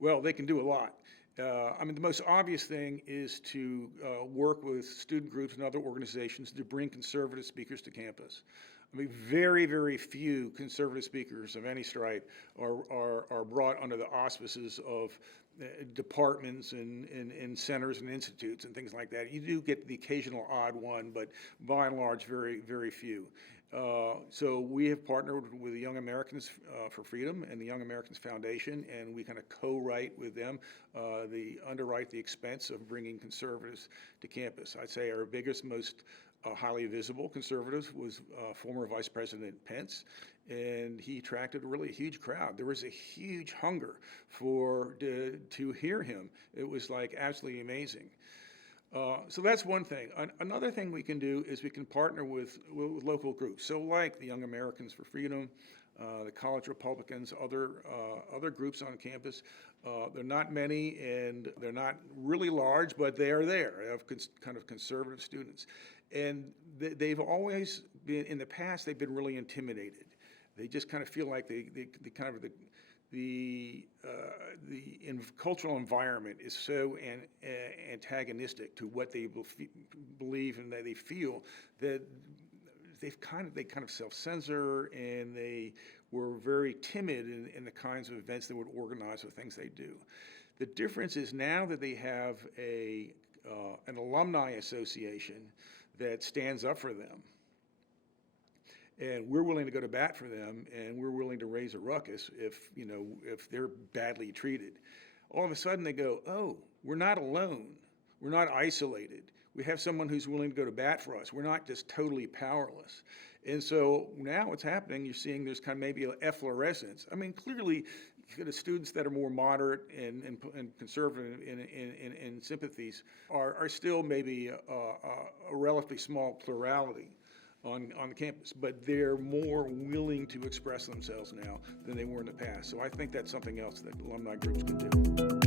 Well, they can do a lot. I mean, the most obvious thing is to work with student groups and other organizations to bring conservative speakers to campus. I mean, very, very few conservative speakers of any stripe are brought under the auspices of departments and centers and institutes and things like that. You do get the occasional odd one, but by and large, very, very few. So we have partnered with the Young Americans for Freedom and the Young Americans Foundation, and we kind of co-write with them, underwrite the expense of bringing conservatives to campus. I'd say our biggest, most highly visible conservatives was former Vice President Pence, and he attracted a really huge crowd. There was a huge hunger to hear him. It was like absolutely amazing. So that's one thing. Another thing we can do is we can partner with local groups. So like the Young Americans for Freedom, the College Republicans, other groups on campus. They're not many and they're not really large, but they are there. They have kind of conservative students. And they've always been, in the past, they've been really intimidated. They just kind of feel like the cultural environment is so antagonistic to what they believe and that they feel that they kind of self-censor, and they were very timid in the kinds of events they would organize or things they do. The difference is now that they have an alumni association that stands up for them, and we're willing to go to bat for them, and we're willing to raise a ruckus if they're badly treated. All of a sudden they go, oh, we're not alone. We're not isolated. We have someone who's willing to go to bat for us. We're not just totally powerless. And so now what's happening, you're seeing there's kind of maybe an efflorescence. I mean, clearly, the students that are more moderate and conservative in sympathies are still maybe a relatively small plurality on the campus, but they're more willing to express themselves now than they were in the past. So I think that's something else that alumni groups can do.